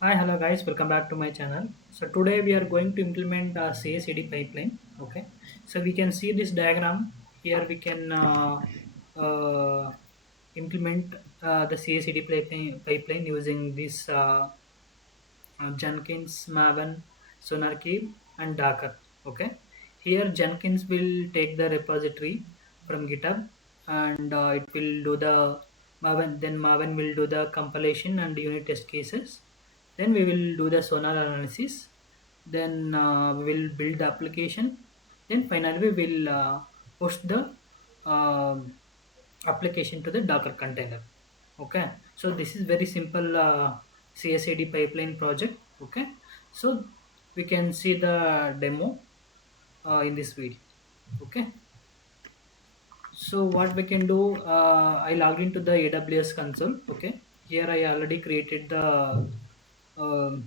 Hi, hello guys, welcome back to my channel. So today we are going to implement a CICD pipeline. Okay, so we can see this diagram here. We can implement the CICD pipeline using this Jenkins, Maven, SonarQube, and Docker. Okay, here Jenkins will take the repository from GitHub and it will do the Maven. Then Maven will do the compilation and unit test cases. Then we will do the Sonar analysis. Then we will build the application. Then finally we will push the um application to the Docker container. Okay, so this is very simple CSAD pipeline project. Okay, so we can see the demo in this video. Okay, so what we can do, I logged into the AWS console. Okay, here I already created the um,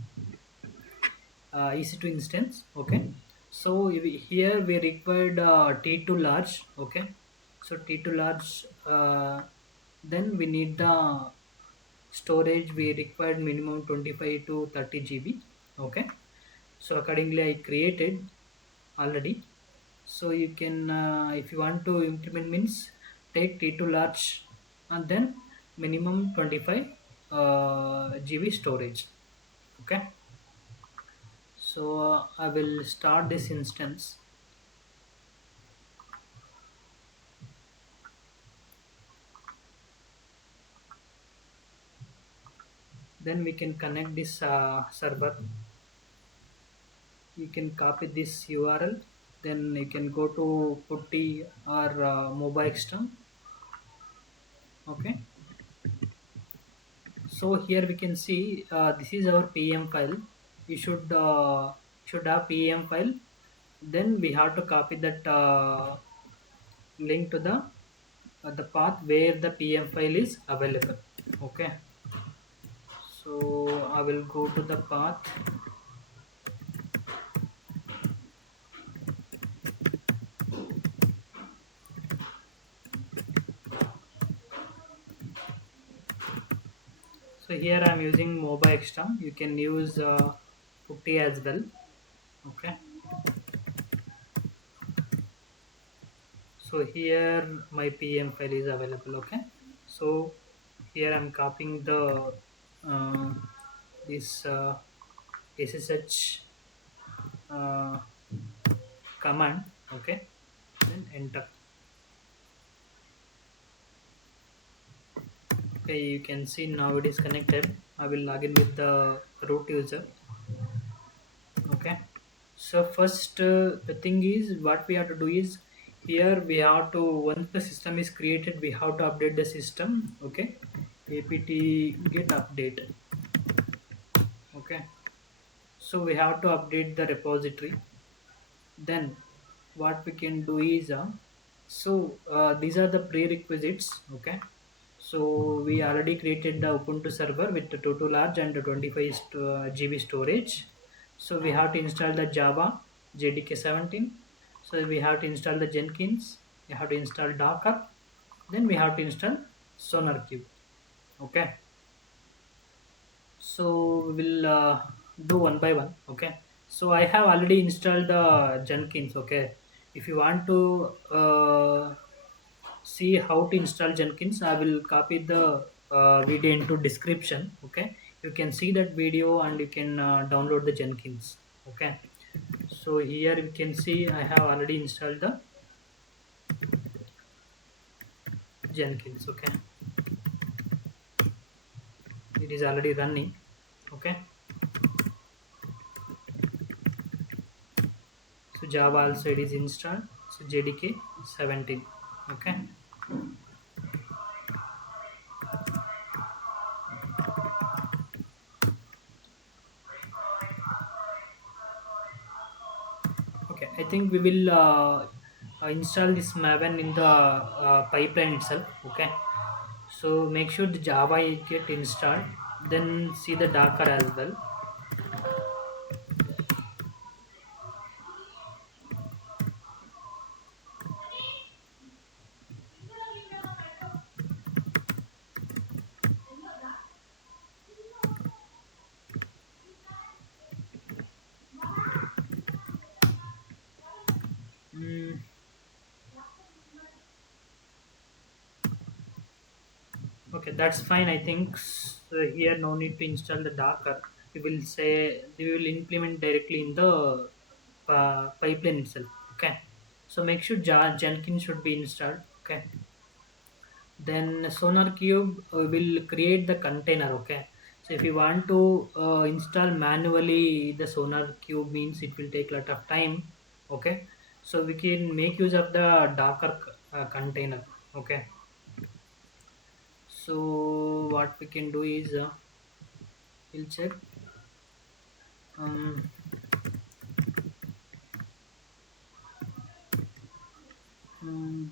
EC2 instance. Okay, so here we required T2 large. Okay, so T2 large, then we need the storage. We required minimum 25 to 30 GB. Okay, so accordingly I created already. So you can if you want to implement means take T2 large and then minimum 25 GB storage. Okay, so I will start this instance. Then we can connect this server. You can copy this URL. Then you can go to putty or mobile extern. Okay, so here we can see this is our pm file. You should have pm file. Then we have to copy that link to the path where the pm file is available. Okay, so I will go to the path. So here I'm using mobile extern. You can use putty as well. Okay, so here my pm file is available. Okay, so here I'm copying the uh, this ssh uh, command. Okay, then enter. Okay, you can see now it is connected. I will log in with the root user. Okay, so first the thing is what we have to do is here we have to, once the system is created, we have to update the system. Okay, apt get update. Okay, so we have to update the repository. Then what we can do is these are the prerequisites. Okay, so we already created the Ubuntu server with the total large and the 25 GB storage. So we have to install the Java JDK 17. So we have to install the Jenkins. We have to install Docker. Then we have to install SonarQube. Okay, so we will do one by one. Okay, so I have already installed the Jenkins. Okay, if you want to see how to install Jenkins, I will copy the video into description. Okay, you can see that video and you can download the Jenkins. Okay, so here you can see I have already installed the Jenkins. Okay, it is already running. Okay, so Java also it is installed. So JDK 17. Okay, okay, I think we will install this Maven in the pipeline itself. Okay, so make sure the Java get installed, then see the Docker as well. Okay, that's fine. I think here no need to install the Docker. We will implement directly in the pipeline itself. Okay, so make sure Jenkins should be installed. Okay, then SonarQube will create the container. Okay, so if you want to install manually the SonarQube means it will take a lot of time. Okay, so we can make use of the Docker container. Okay, so what we can do is we'll check um,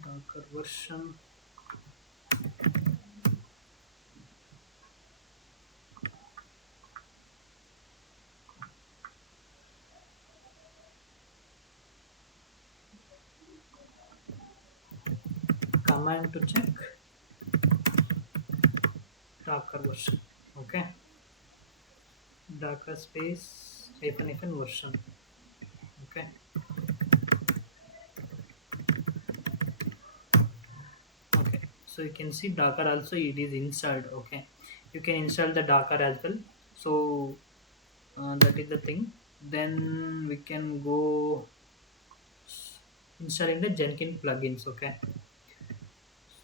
Docker version. Command to check Docker version. Okay, Docker space hyphen version. Okay, okay, so you can see Docker also it is installed. Okay, you can install the Docker as well. So that is the thing. Then we can go installing the Jenkins plugins. Okay,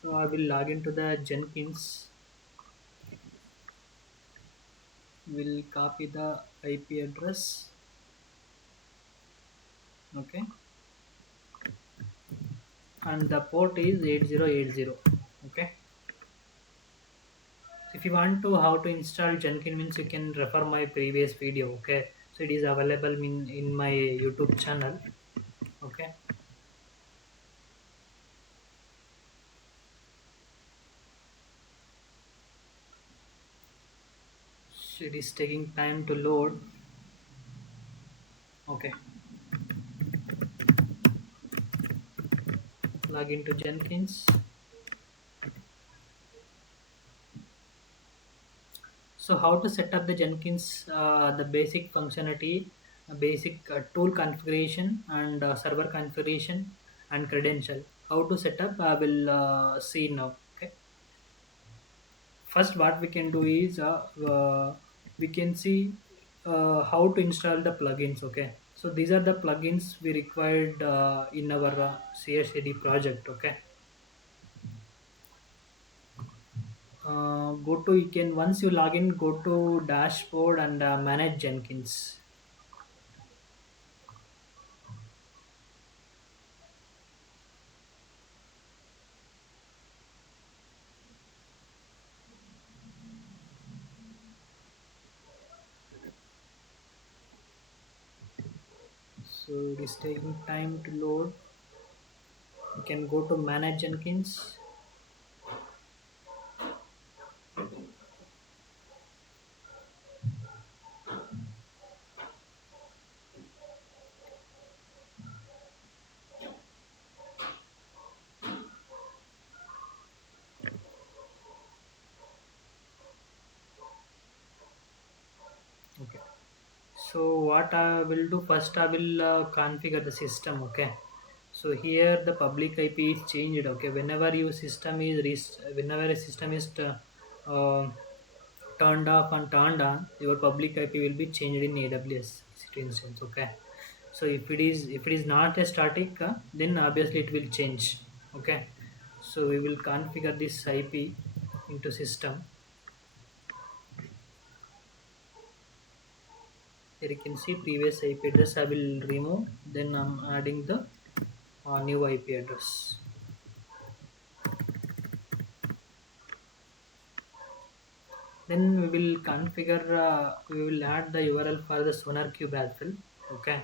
so I will log into the Jenkins. Will copy the IP address. Okay, and the port is 8080. Okay, so if you want to how to install Jenkins means you can refer my previous video. Okay, so it is available in my YouTube channel. Okay, so it is taking time to load. Okay, log into Jenkins. So how to set up the Jenkins, the basic functionality, basic tool configuration and server configuration and credential. How to set up, I will see now. Okay. First, what we can do is we can see how to install the plugins. Okay. So these are the plugins we required in our CICD project. Okay. Go to you can once you log in, go to dashboard and manage Jenkins. So it is taking time to load. You can go to manage Jenkins. Okay, so what I will do first, I will configure the system. Okay, so here the public IP is changed. Okay, whenever your system is whenever a system is turned off and turned on, your public IP will be changed in AWS EC2 instance. Okay, so if it is not a static, then obviously it will change. Okay, so we will configure this IP into system. Here you can see previous IP address I will remove, then I'm adding the new IP address. Then we will configure, we will add the URL for the SonarQube as well. Okay,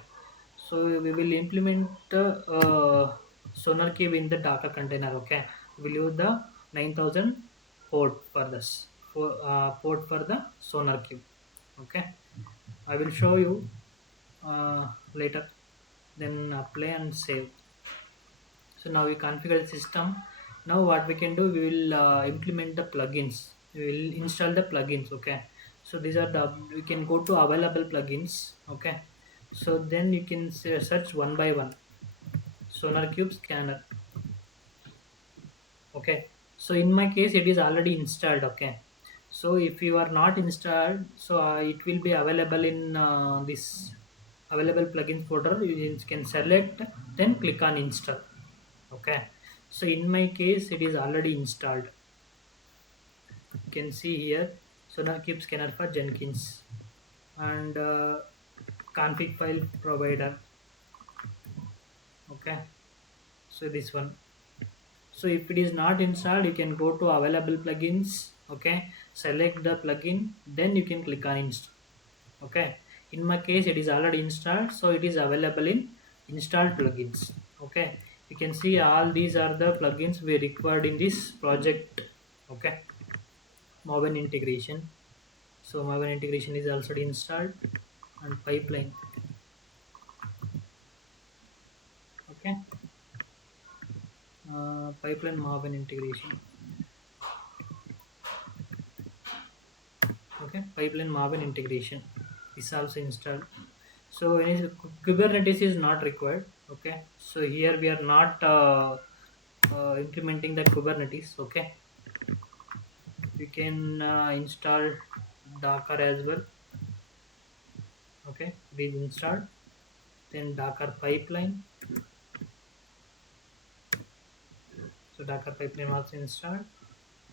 so we will implement SonarQube in the Docker container. Okay, we will use the 9000 port for this port for the SonarQube. Okay, I will show you later. Then apply and save. So now we configure the system. Now what we can do, we will implement the plugins. We will install the plugins. Okay, so these are the, we can go to available plugins. Okay, so then you can search one by one. SonarQube scanner. Okay, So in my case it is already installed. Okay, so if you are not installed, so it will be available in this available plugins folder. You can select, then click on install. Okay, so in my case it is already installed. You can see here SonarQube scanner for Jenkins and config file provider. Okay, so this one. So if it is not installed, you can go to available plugins. Okay, select the plugin, then you can click on install. Okay, in my case it is already installed, so it is available in installed plugins. Okay, you can see all these are the plugins we required in this project. Okay, Maven integration. So Maven integration is already installed, and pipeline. Okay, pipeline Maven integration. Okay, pipeline Maven integration is also installed. So Kubernetes is not required. Okay, so here we are not implementing the Kubernetes. Okay, we can install Docker as well. Okay, it is installed. Then Docker pipeline. So Docker pipeline also installed,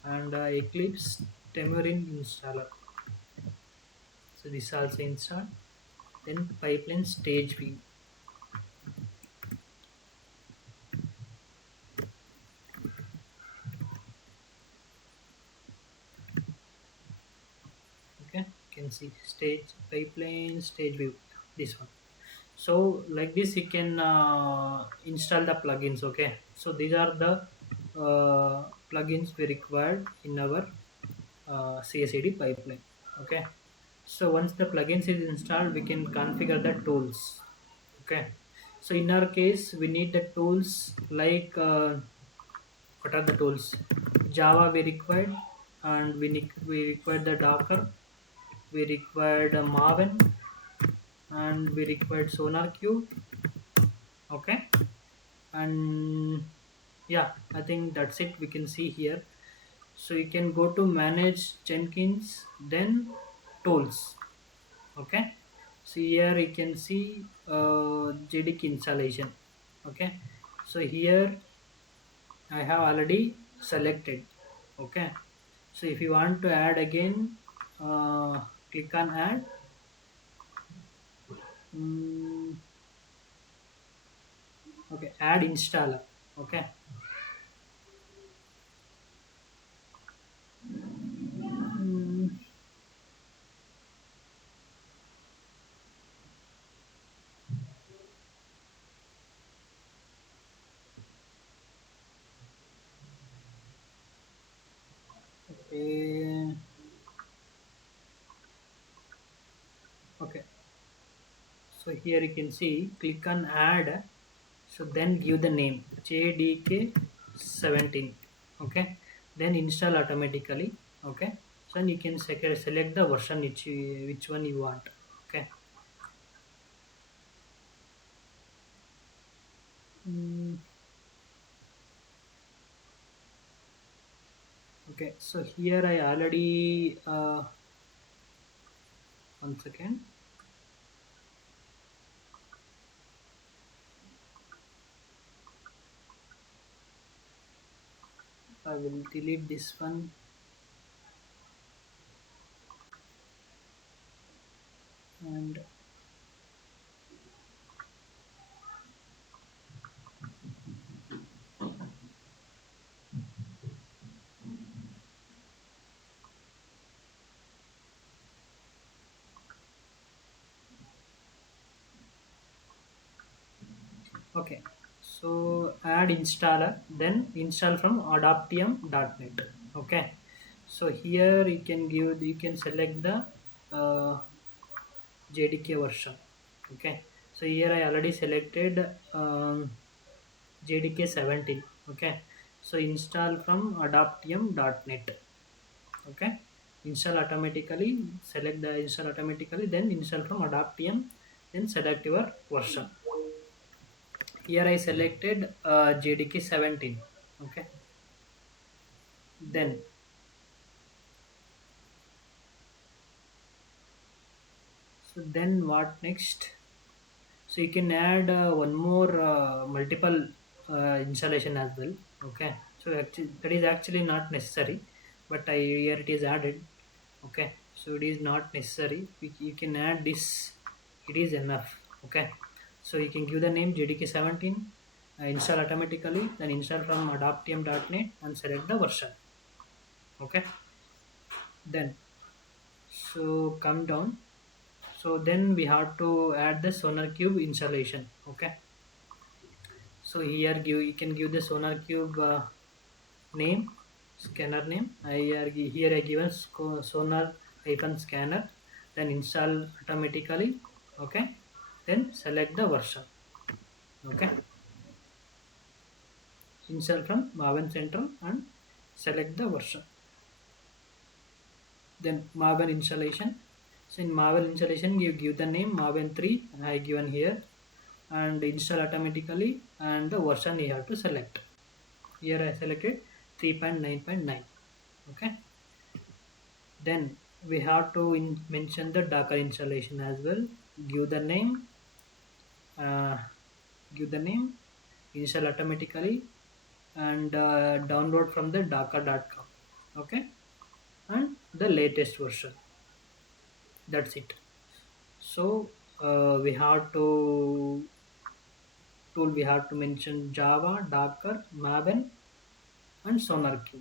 and Eclipse Tamarind installer. So this also installed. Then pipeline stage view. Okay, you can see stage pipeline stage view. This one. So like this you can install the plugins. Okay, so these are the plugins we required in our CICD pipeline. Okay, so once the plugins is installed, we can configure the tools. Okay, so in our case we need the tools like what are the tools? Java we required, and we required the Docker, we required Maven, and we required SonarQube. Okay, and yeah, I think that's it. We can see here, so you can go to manage Jenkins, then tools. Okay, so here you can see JDK installation. Okay, so here I have already selected. Okay, so if you want to add again, click on add. Mm, okay, add installer. Okay. Mm, okay. Okay, so here you can see click on add, so then give the name JDK 17. Okay, then install automatically. Okay, so then you can select the version which one you want. Okay. Mm, okay, so here I already one second, I will delete this one. And okay, so add installer, then install from adaptium.net. Okay, so here you can select the JDK version. Okay, so here I already selected JDK 17. Okay, so install from adaptium.net. Okay, install automatically, select the install automatically, then install from adaptium, then select your version. Here I selected JDK 17. Okay, then then what next? So you can add one more multiple installation as well. Okay, so actually that is actually not necessary, but here it is added. Okay, so it is not necessary. You can add this, it is enough. Okay, so you can give the name JDK 17, install automatically, then install from adaptium.net and select the version. Okay, then so come down. So then we have to add the SonarQube installation. Okay, so here you can give the SonarQube name, scanner name. Here I given sonar hyphen scanner, then install automatically. Okay, then select the version. Okay, install from Maven Central and select the version. Then Maven installation. So in Maven installation, you give the name Maven 3, I given here, and install automatically, and the version you have to select. Here I selected 3.9.9. Okay, then we have to mention the Docker installation as well. Give the name, uh, give the name, install automatically, and download from the docker.com. Okay, and the latest version. That's it. So we have to tool, we have to mention Java, Docker, Maven, and SonarQube.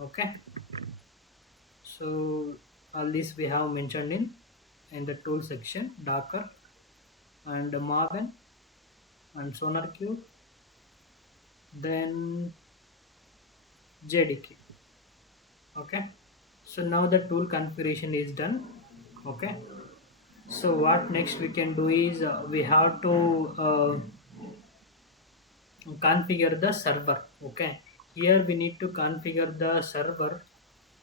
Okay, so all this we have mentioned in the tool section: Docker and Maven and SonarQube, then JDK. Okay, so now the tool configuration is done. Okay, so what next we can do is we have to configure the server. Okay, here we need to configure the server.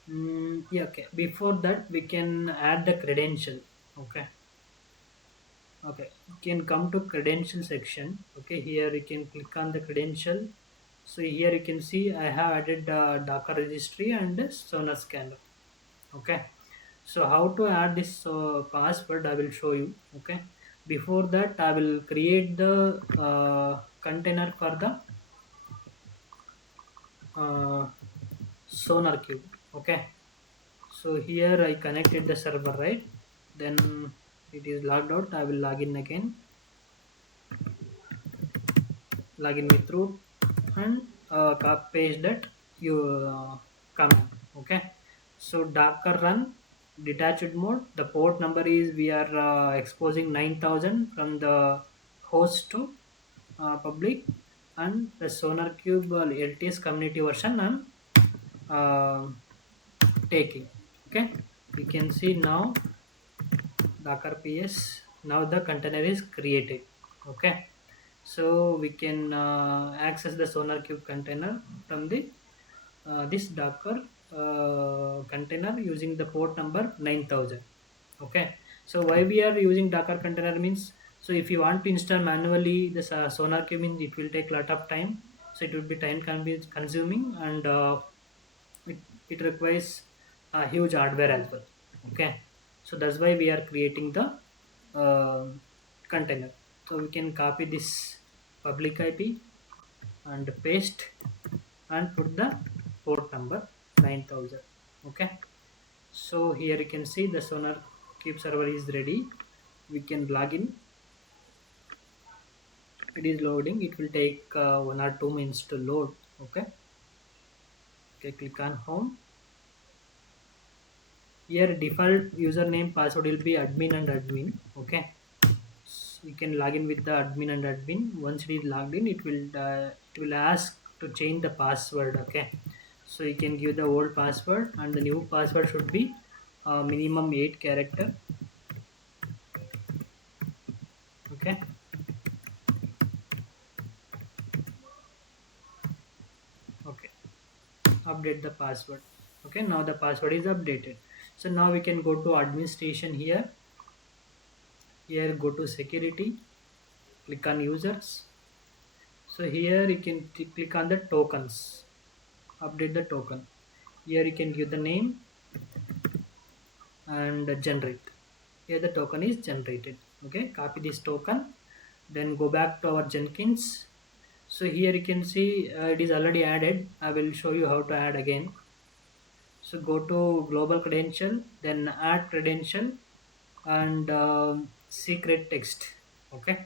Yeah, okay, before that we can add the credential. Okay, okay, you can come to credential section. Okay, here you can click on the credential. So here you can see I have added Docker registry and Sonar scanner. Okay, so how to add this password I will show you. Okay, before that I will create the container for the uh, SonarQube. Okay, so here I connected the server, right? Then it is logged out. I will log in again, login with root, and copy paste that you command. Okay, so Docker run detached mode. The port number is we are exposing 9000 from the host to public, and the SonarQube LTS community version and uh, taking. Okay, you can see now Docker ps. Now the container is created. Okay, so we can access the SonarQube container from the this Docker container using the port number 9000. Okay, so why we are using Docker container means, so if you want to install manually this SonarQube means it will take a lot of time, so it will be time consuming, and it requires a huge hardware as well. Okay, so that's why we are creating the uh, container. So we can copy this public IP and paste and put the port number 9000. Okay, so here you can see the Sonar Cube server is ready. We can log in. It is loading. It will take 1 or 2 minutes to load. Okay, okay, click on home. Here default username password will be admin and admin. Okay, so you can log in with the admin and admin. Once it is logged in, it will ask to change the password. Okay, so you can give the old password, and the new password should be minimum 8 character. Okay, okay, update the password. Okay, now the password is updated. So now we can go to administration. Here go to security, click on users. So here you can click on the tokens, update the token. Here you can give the name and generate. Here the token is generated. Okay, copy this token, then go back to our Jenkins. So here you can see it is already added. I will show you how to add again. So go to global credential, then add credential and secret text. Okay,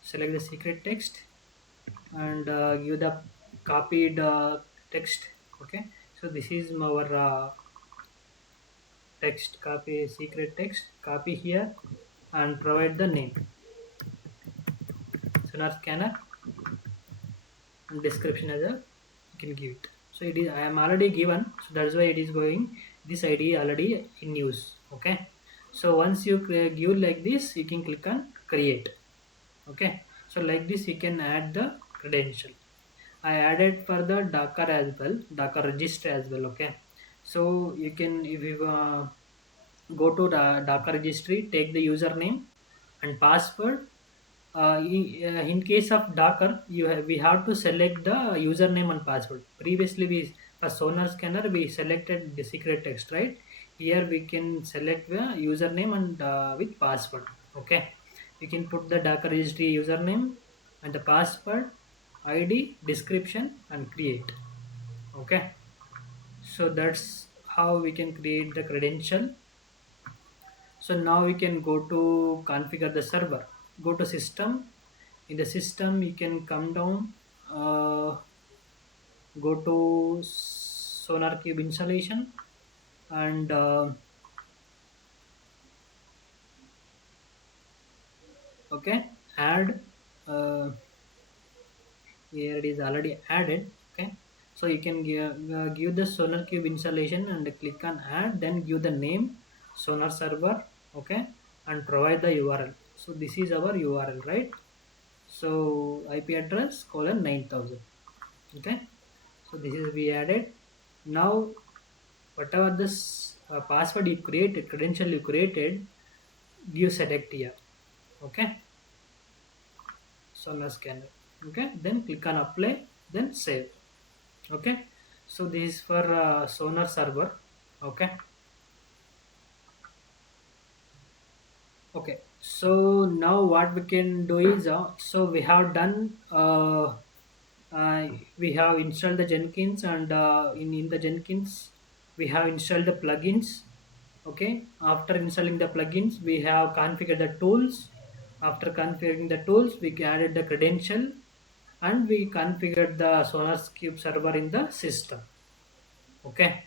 select the secret text and give the copied text. Okay, so this is our text, copy secret text, copy here and provide the name, sonar scanner, and description as a you can give it. So it is I am already given, so that's why it is going this id already in use. Okay, so once you give like this, you can click on create. Okay, so like this you can add the credential. I added for the docker as well, docker register as well. Okay, so you can, if you go to the docker registry, take the username and password. In case of docker, we have to select the username and password. Previously we, for sonar scanner, we selected the secret text, right? Here we can select the username and with password. Okay, we can put the docker registry username and the password, id, description and create. Okay, so that's how we can create the credential. So now we can go to configure the server. Go to system. In the system you can come down, go to SonarQube installation and okay, add. uh, Here it is already added. Okay, so you can give the SonarQube installation and click on add, then give the name sonar server. Okay, and provide the url. So this is our url, right? So ip address colon 9000. Okay, so this is we added. Now whatever this password you created, credential you created, give select here. Okay, sonar scanner. Okay, then click on apply, then save. Okay, so this is for sonar server. Okay, okay, so now what we can do is so we have done we have installed the Jenkins and in the Jenkins we have installed the plugins. Okay, after installing the plugins we have configured the tools. After configuring the tools, we added the credential and we configured the SonarQube server in the system. Okay,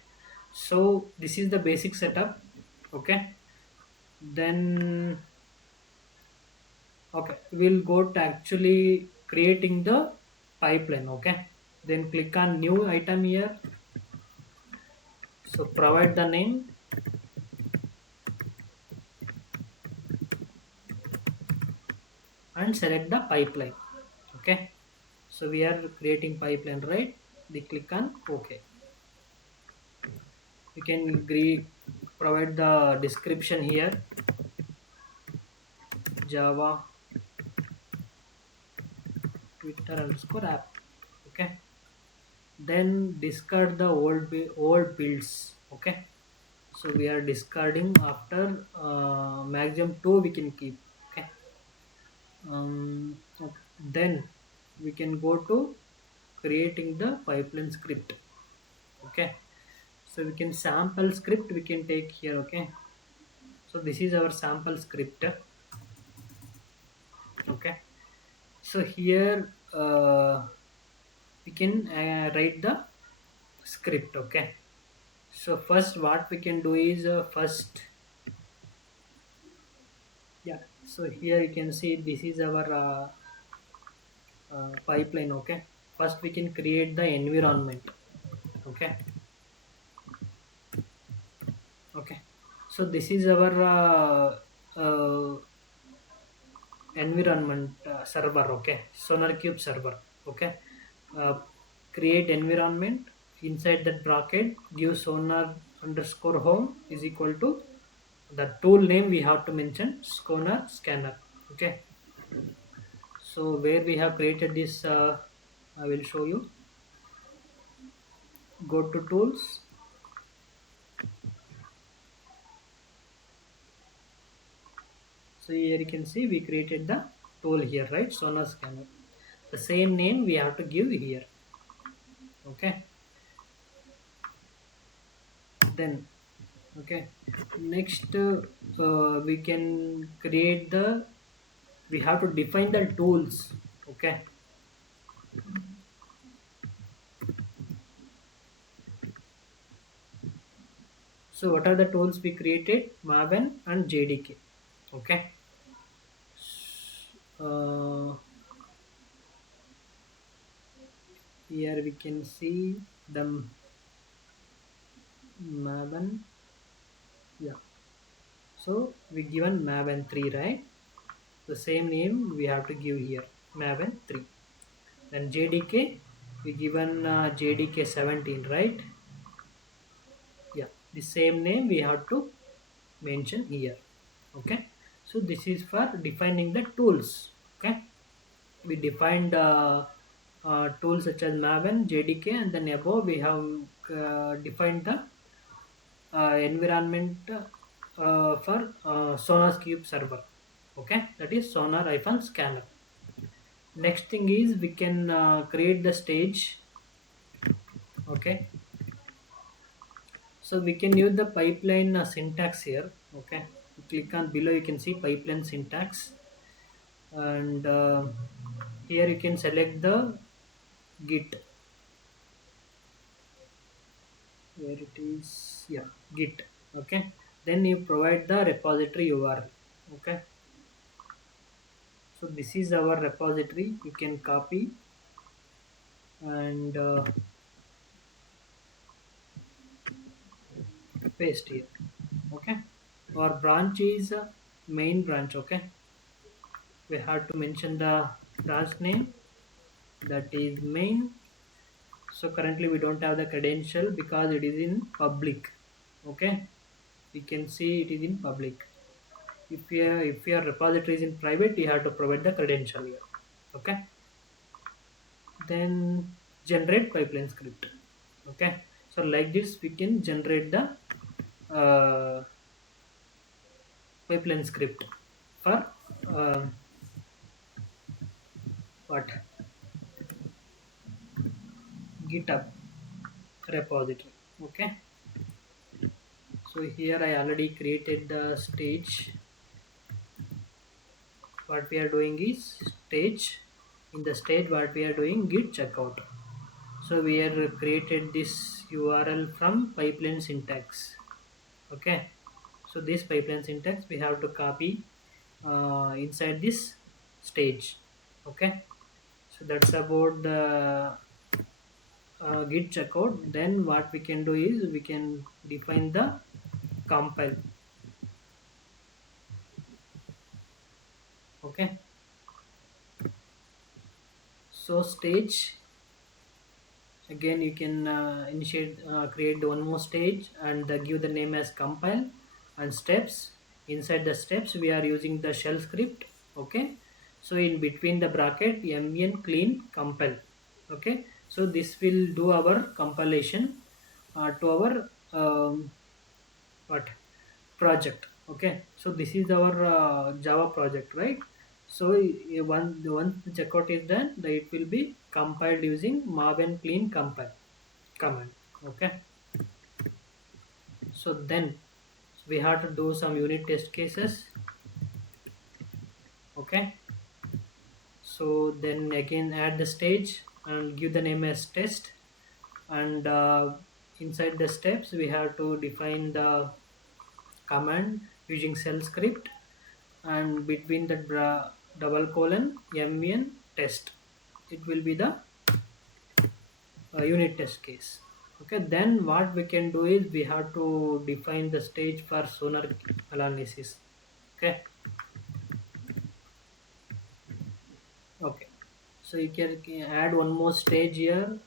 so this is the basic setup. Okay, then okay, we'll go to actually creating the pipeline. Okay, then click on new item here. So provide the name and select the pipeline. Okay, so we are creating pipeline, right? We click on OK. You can provide the description here, Java Twitter underscore app. Okay, then discard the old builds. Okay, so we are discarding. After maximum 2 we can keep. Okay, okay, then we can go to creating the pipeline script. Okay, so we can sample script we can take here. Okay, so this is our sample script. Okay, so here we can write the script. Okay, so first what we can do is first, yeah, so here you can see this is our pipeline. Okay, first we can create the environment. Okay, okay, so this is our environment server. Okay, SonarQube server. Okay, uh, create environment. Inside that bracket give sonar underscore home is equal to the tool name we have to mention, sonar scanner. Okay, so where we have created this I will show you. Go to tools, So here you can see we created the tool here, right? Sonar scanner. The same name we have to give here. Okay. Then okay. Next, we can create the. We have to define the tools. Okay. So what are the tools we created? Maven and JDK. Okay. Uh, Here we can see the Maven. Yeah. So we given Maven 3, right? The same name we have to give here, Maven 3. Then JDK, we given JDK 17, right? Yeah, the same name we have to mention here. Okay, so this is for defining the tools. Okay, we defined tools such as Maven, JDK, and then above we have defined the environment for SonarQube server. Okay, that is Sonar-scanner. Next thing is we can create the stage. Okay, so we can use the pipeline syntax here. Okay, you click on below, you can see pipeline syntax, and here you can select the git, where it is, yeah, git. Okay, then you provide the repository URL. Okay, so this is our repository. You can copy and paste here. Okay, our branch is main branch. Okay, we have to mention the branch name, that is main. So currently we don't have the credential because it is in public. Okay, we can see it is in public. If your repository is in private, you have to provide the credential here. Okay, then generate pipeline script. Okay, so like this we can generate the pipeline script for uh, what, GitHub repository. Okay, so here I already created the stage. What we are doing is stage. In the stage, what we are doing, git checkout. So we are created this URL from pipeline syntax. Okay, so this pipeline syntax we have to copy inside this stage. Okay, so that's about the git checkout. Then what we can do is we can define the compile. Okay, so stage, again you can create one more stage and give the name as compile, and steps. Inside the steps we are using the shell script. Okay, so in between the bracket mn clean compile. Okay, so this will do our compilation to our what, project. Okay, so this is our Java project, right? So once the checkout is done, it will be compiled using maven clean compile command. Okay, so then we have to do some unit test cases. Okay, so then again add the stage and give the name as test, and inside the steps we have to define the command using shell script, and between the double colon mn test, it will be the unit test case. Okay, then what we can do is we have to define the stage for sonar analysis. Okay, okay, so you can add one more stage here,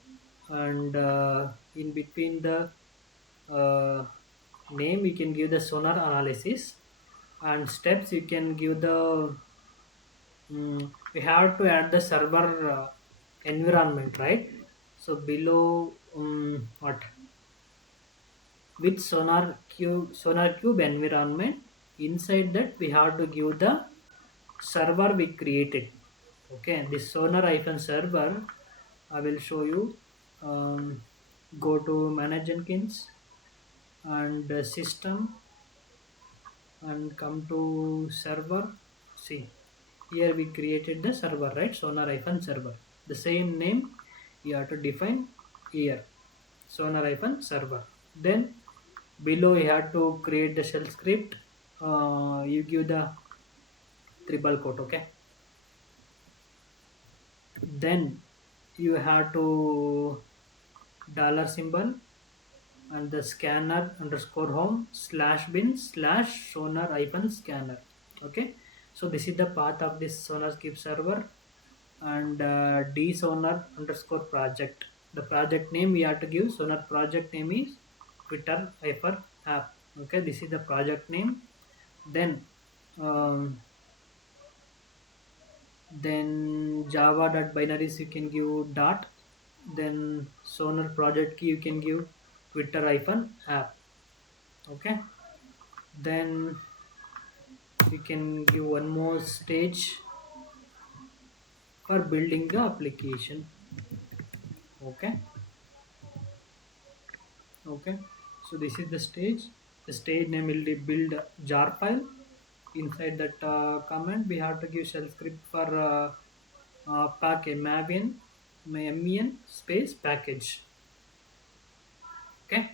and in between the uh, name you can give the sonar analysis, and steps you can give the we have to add the server environment, right? So below what, with sonar cube environment, inside that we have to give the server we created. Okay, this sonar hyphen server, I will show you. Go to manage Jenkins and system, and come to server. See, here we created the server, right? Sonar hyphen server, the same name you have to define here, sonar hyphen server. Then below you have to create the shell script. You give the triple quote, okay. Then you have to dollar symbol and the scanner underscore home slash bin slash sonar hyphen scanner. Okay, so this is the path of this SonarQube server. And d sonar underscore project, the project name we have to give. Sonar project name is Twitter hyper app. Okay, this is the project name. Then then java.binaries you can give dot. Then sonar project key you can give Twitter hyphen app. Okay, then we can give one more stage for building the application. Okay, okay, so this is the stage. The stage name will be build jar file. Inside that command we have to give shell script for package maven space package. Okay,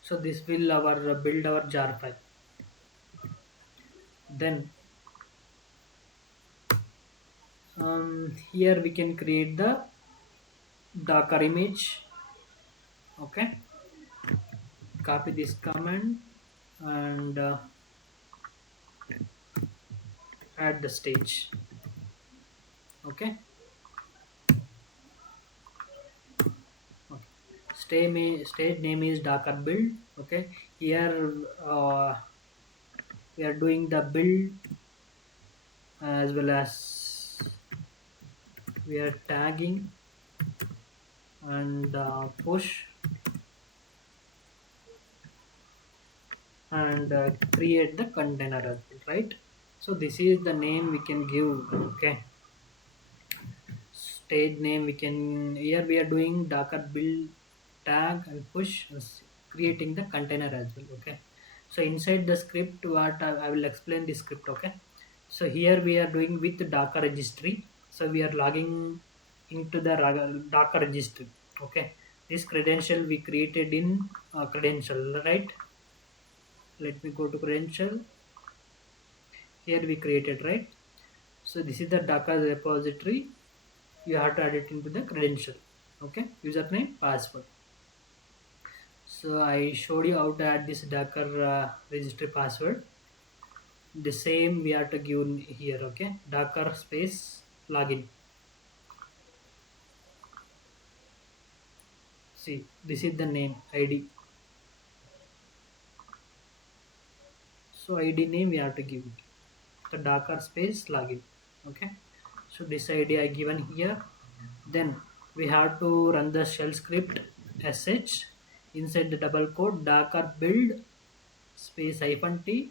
so this will our build our jar file. Then here we can create the docker image. Okay, copy this command and add the stage. Okay, okay. Stage name is docker build. Okay, here we are doing the build as well as we are tagging and push and create the container as well, right? So this is the name we can give. Okay, stage name we can, here we are doing docker build tag and push and creating the container as well. Okay, so inside the script what I will explain the script. Okay, so here we are doing with docker registry. So we are logging into the docker registry. Okay, this credential we created in credential, right? Let me go to credential. Here we created, right? So this is the docker repository. You have to add it into the credential. Okay, username password. So I showed you how to add this docker registry password. The same we have to give here. Okay, docker space login. See, this is the name id. So id name we have to give it the docker space login. Okay, so this id I given here. Then we have to run the shell script sh inside the double quote docker build space hyphen t.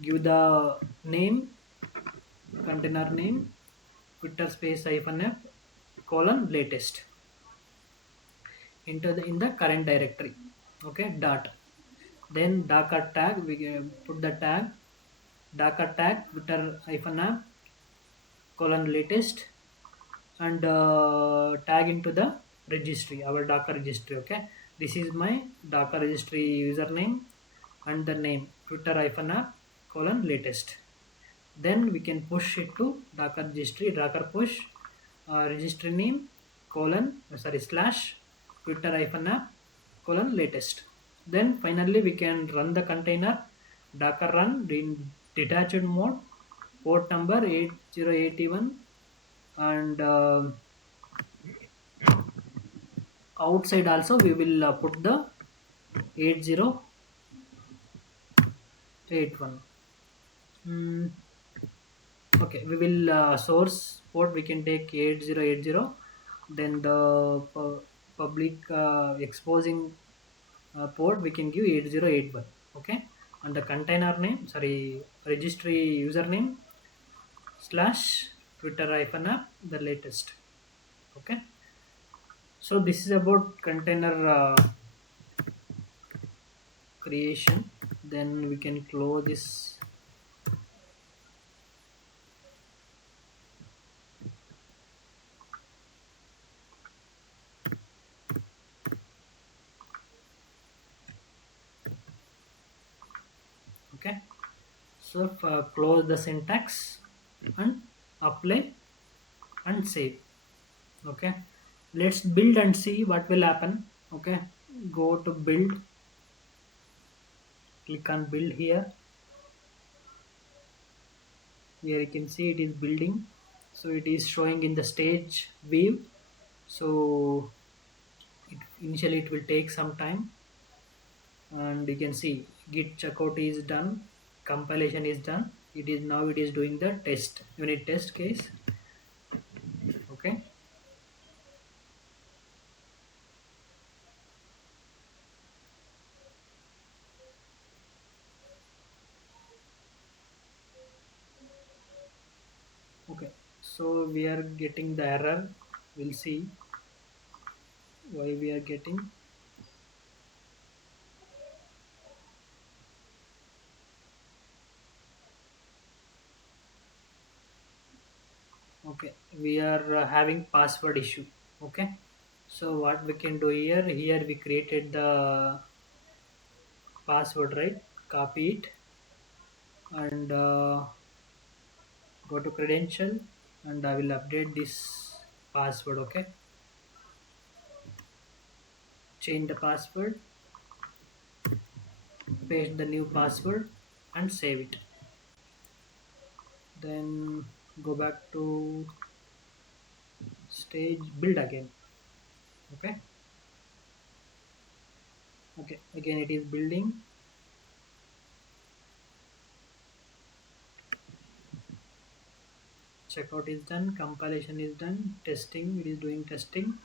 Give the name, container name, twitter space hyphen f colon latest into the in the current directory. Okay, dot. Then docker tag we put the tag docker tag twitter hyphen app colon latest and tag into the registry, our docker registry. Okay, this is my docker registry username and the name twitter hyphen app colon latest. Then we can push it to docker registry, docker push registry name colon sorry slash twitter hyphen app colon latest. Then finally we can run the container docker run in detached mode, port number 8081 and outside also we will put the 8081. Okay, we will source port we can take 8080. Then the public exposing port we can give 8081. Okay, and the container name sorry registry username slash Twitter hyphen app the latest. Okay, so this is about container creation. Then we can close this. Okay, so close the syntax and apply and save. Okay, let's build and see what will happen. Okay, go to build, click on build here. Here you can see it is building, so it is showing in the stage view. So initially it will take some time, and you can see git checkout is done, compilation is done. It is doing the test unit test case. Okay, okay, so we are getting the error. We'll see why we are getting. Okay, we are having password issue. Okay, so what we can do here we created the password, right? Copy it and go to credential, and I will update this password. Okay, change the password, paste the new password and save it. Then go back to stage, build again. Okay, okay, again it is building. Checkout is done, compilation is done, testing, it is doing testing.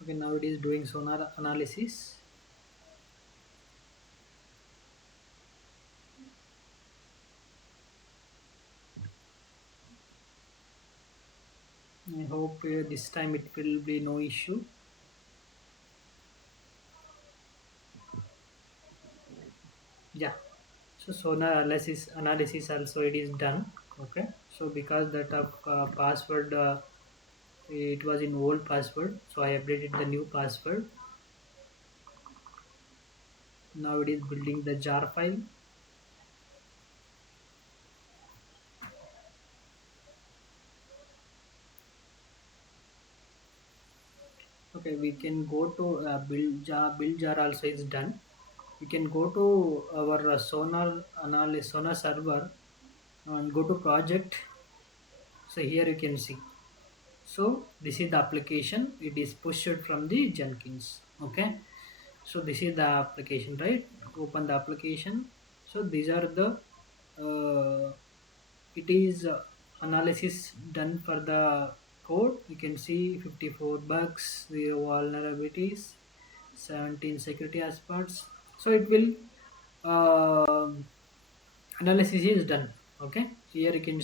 Okay, now it is doing sonar analysis. I hope this time it will be no issue. Yeah, so sonar analysis also it is done. Okay, so because that of password it was in old password, so I updated the new password. Now it is building the jar file. Okay, we can go to build jar also is done. We can go to our sonar server and go to project. So here you can see, so this is the application, it is pushed from the Jenkins. Okay, so this is the application, right? Open the application. So these are the it is analysis done for the code. You can see 54 bugs, 0 vulnerabilities, 17 security aspects. So it will analysis is done. Okay, here you can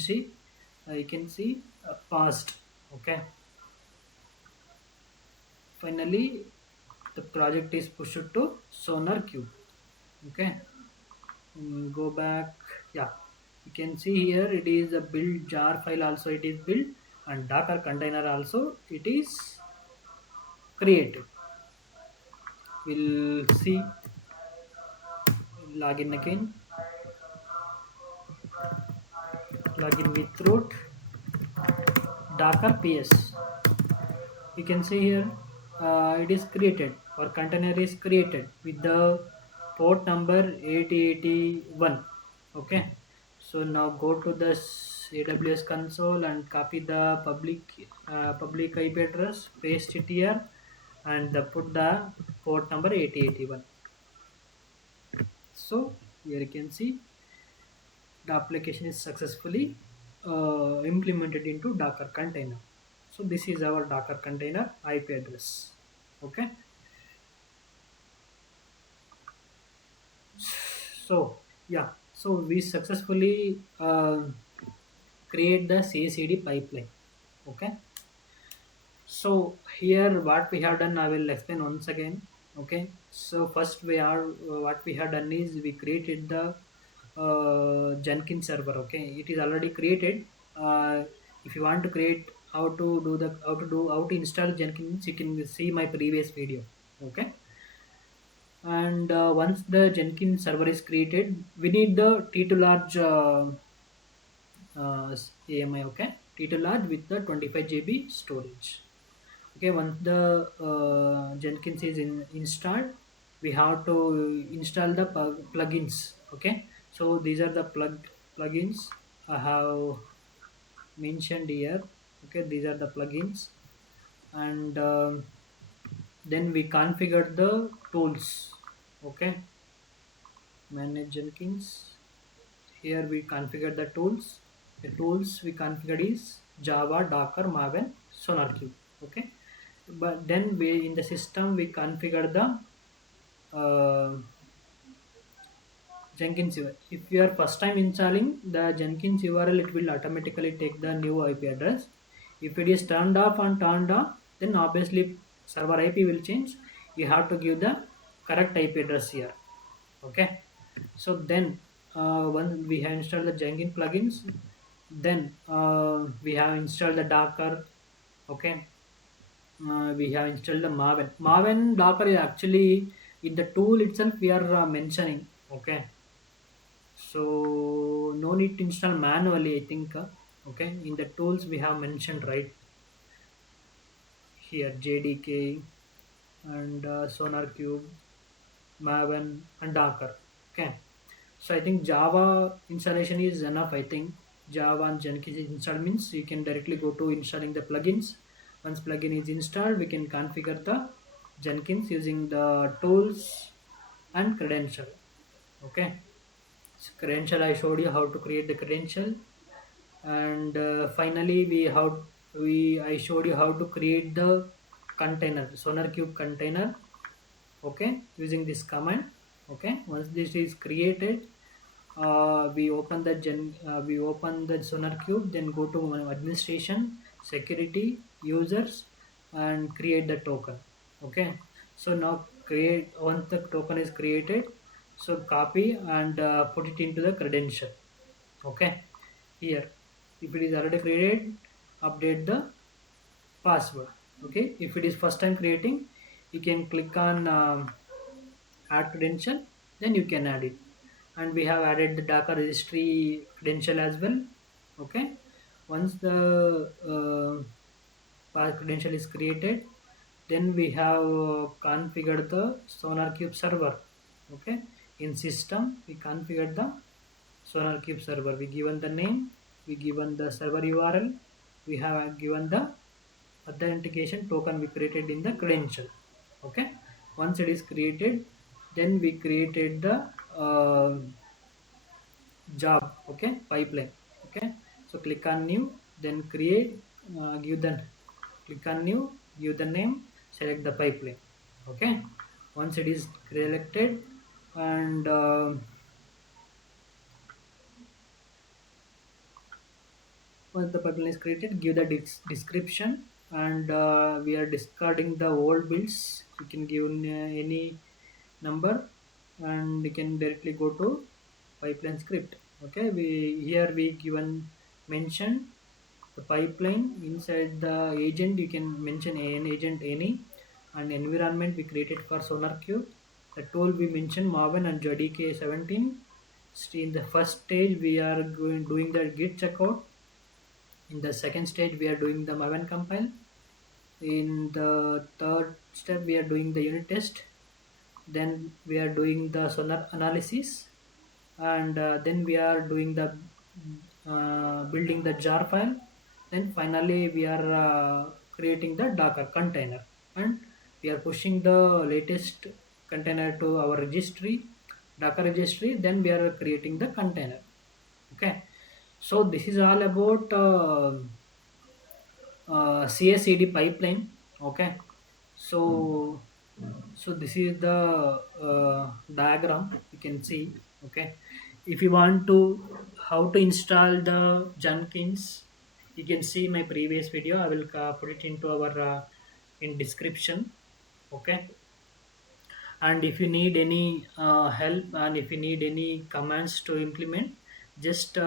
see past. Okay, finally the project is pushed to SonarQube. Okay, go back. Yeah, you can see here it is a build jar file also it is built, and Docker container also it is created. We'll see, login again, login with root Docker ps. You can see here it is created, or container is created with the port number 8081. Okay, so now go to the AWS console and copy the public IP address, paste it here, and put the port number 8081. So here you can see the application is successfully implemented into Docker container. So this is our Docker container IP address. Okay, So yeah, so we successfully create the CICD pipeline. Okay. So here what we have done, I will explain once again. Okay. So first we are what we have done is we created the Jenkins server. Okay, it is already created. If you want to create how to install Jenkins, you can see my previous video. Okay, and once the Jenkins server is created, we need the T2 large AMI. Okay, T2 large with the 25 GB storage. Okay, once the Jenkins is installed, we have to install the plugins. Okay, so these are the plugins I have mentioned here. Okay, these are the plugins, and then we configure the tools. Okay, manage Jenkins. Here we configure the tools. The tools we configured is Java, Docker, Maven, SonarQube. Okay, but then we in the system we configure the Jenkins URL. If you are first time installing the Jenkins URL, it will automatically take the new IP address. If it is turned off and turned on, then obviously server IP will change. You have to give the correct IP address here. Okay. So then once we have installed the Jenkins plugins, then we have installed the Docker. Okay, we have installed the Maven. Maven Docker is actually in the tool itself we are mentioning. Okay, so no need to install manually. I think. Okay, in the tools we have mentioned right here JDK and SonarQube, Maven and Docker. Okay, so I think Java installation is enough. I think Java and Jenkins is installed means you can directly go to installing the plugins. Once plugin is installed, we can configure the Jenkins using the tools and credential. Okay, so credential I showed you how to create the credential, and finally we I showed you how to create the container SonarQube container. Okay, using this command. Okay, once this is created, we open the SonarQube, then go to administration, security, users, and create the token. Okay, so now create once the token is created, so copy and put it into the credential. Okay, here if it is already created, update the password. Okay, if it is first time creating, you can click on add credential, then you can add it. And we have added the Docker registry credential as well. Okay, once the credential is created, then we have configured the SonarQube server. Okay, in system we configured the SonarQube server. We given the name, we given the server URL, we have given the authentication token we created in the credential. Okay, once it is created, then we created the job. Okay, pipeline. Okay, so click on new, then create, give the click on new, give the name, select the pipeline. Okay, once it is selected, and once the pipeline is created, give the description, and we are discarding the old builds. You can give any number, and you can directly go to pipeline script. Okay, we here we given mention the pipeline. Inside the agent you can mention an agent any, and environment we created for SonarQube. The tool we mentioned Maven and JDK 17. In the first stage we are doing the git checkout. In the second stage we are doing the Maven compile. In the third step we are doing the unit test. Then we are doing the sonar analysis, and then we are doing the building the jar file. Then finally we are creating the Docker container, and we are pushing the latest container to our registry, Docker registry. Then we are creating the container. Okay, so this is all about CICD pipeline. Okay, so this is the diagram you can see. Okay, if you want to how to install the Jenkins, you can see my previous video. I will put it into our in description. Okay, and if you need any help and if you need any commands to implement, just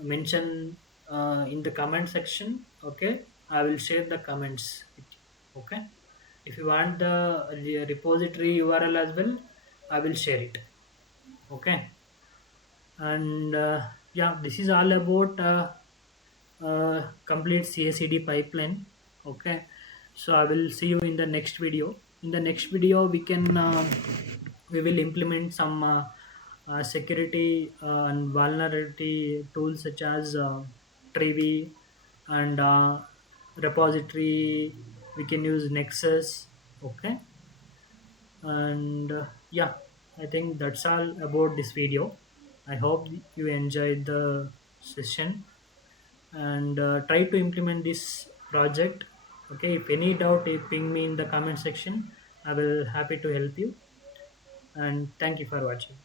mention in the comment section. Okay, I will share the comments with you. Okay, if you want the repository URL as well, I will share it. Okay, and yeah, this is all about complete CICD pipeline. Okay, so I will see you in the next video. In the next video, we will implement some security and vulnerability tools such as Trevi and repository. We can use Nexus. Okay, and yeah, I think that's all about this video. I hope you enjoyed the session and try to implement this project. Okay, if any doubt, ping me in the comment section. I will happy to help you, and thank you for watching.